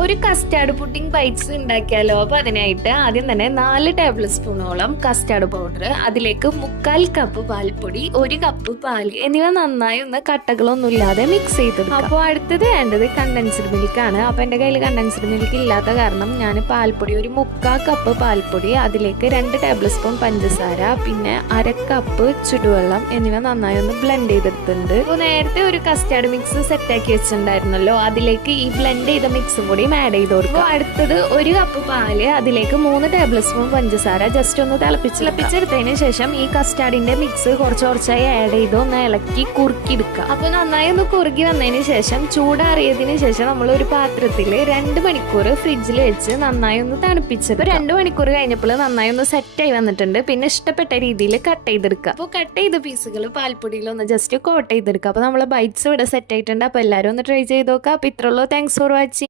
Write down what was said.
ഒരു custard pudding bytes ഉണ്ടാക്കിയാലോ. അപ്പോൾ അതിനായിട്ട് ആദ്യം തന്നെ 4 ടേബിൾ സ്പൂണോളം കസ്റ്റാർഡ് പൗഡർ, അതിലേക്ക് 1/4 കപ്പ് പാൽപ്പൊടി, 1 കപ്പ് പാല് എന്നിവ നന്നായി ഒന്ന് കട്ടകളൊന്നും ഇല്ലാതെ മിക്സ് ചെയ്തെടുക്കുക. അപ്പോൾ അടുത്തത് വേണ്ടത് കണ്ടൻസ്ഡ് മിൽക്കാണ്. അപ്പോൾ എൻ്റെ കയ്യിൽ കണ്ടൻസ്ഡ് മിൽക്ക് ഇല്ലാത്ത കാരണം ഞാൻ പാൽപ്പൊടി, ഒരു 1/4 കപ്പ് പാൽപ്പൊടി, അതിലേക്ക് 2 ടേബിൾ സ്പൂൺ പഞ്ചസാര, പിന്നെ 1/2 കപ്പ് ചുടുവെള്ളം എന്നിവ നന്നായി ഒന്ന് ബ്ലെൻഡ് ചെയ്തെടുത്തിട്ടുണ്ട്. അപ്പോൾ നേരത്തെ ഒരു കസ്റ്റാർഡ് മിക്സ് സെറ്റാക്കി വെച്ചിട്ടുണ്ടായിരുന്നല്ലോ, അതിലേക്ക് ഈ ബ്ലെൻഡ് ചെയ്ത മിക്സും കൂടി ആഡ് ചെയ്ത് കൊടുക്കുക. അടുത്തത് 1 കപ്പ് പാല്, അതിലേക്ക് 3 ടേബിൾ സ്പൂൺ പഞ്ചസാര ജസ്റ്റ് ഒന്ന് തിളപ്പിച്ചെടുത്തതിന് ശേഷം ഈ കസ്റ്റാർഡിന്റെ മിക്സ് കുറച്ചായി ആഡ് ചെയ്ത് ഒന്ന് ഇളക്കി കുറുക്കിയെടുക്കുക. അപ്പോൾ നന്നായി ഒന്ന് കുറുകി വന്നതിന് ശേഷം ചൂടാറിയതിന് ശേഷം നമ്മൾ ഒരു പാത്രത്തിൽ 2 മണിക്കൂർ ഫ്രിഡ്ജിൽ വെച്ച് നന്നായി ഒന്ന് തണുപ്പിച്ചത്. 2 മണിക്കൂർ കഴിഞ്ഞപ്പോൾ നന്നായി ഒന്ന് സെറ്റായി വന്നിട്ടുണ്ട്. പിന്നെ ഇഷ്ടപ്പെട്ട രീതിയിൽ കട്ട് ചെയ്തെടുക്കുക. അപ്പോൾ കട്ട് ചെയ്ത പീസുകൾ പാൽപ്പൊടിയിൽ ഒന്ന് ജസ്റ്റ് കോട്ട് ചെയ്തെടുക്കുക. അപ്പോൾ നമ്മളെ ബൈറ്റ്സ് ഇവിടെ സെറ്റ് ആയിട്ടുണ്ട്. അപ്പോൾ എല്ലാവരും ഒന്ന് ട്രൈ ചെയ്ത് നോക്കുക. അപ്പോൾ ഇത്രയുള്ളൂ. Thanks for watching.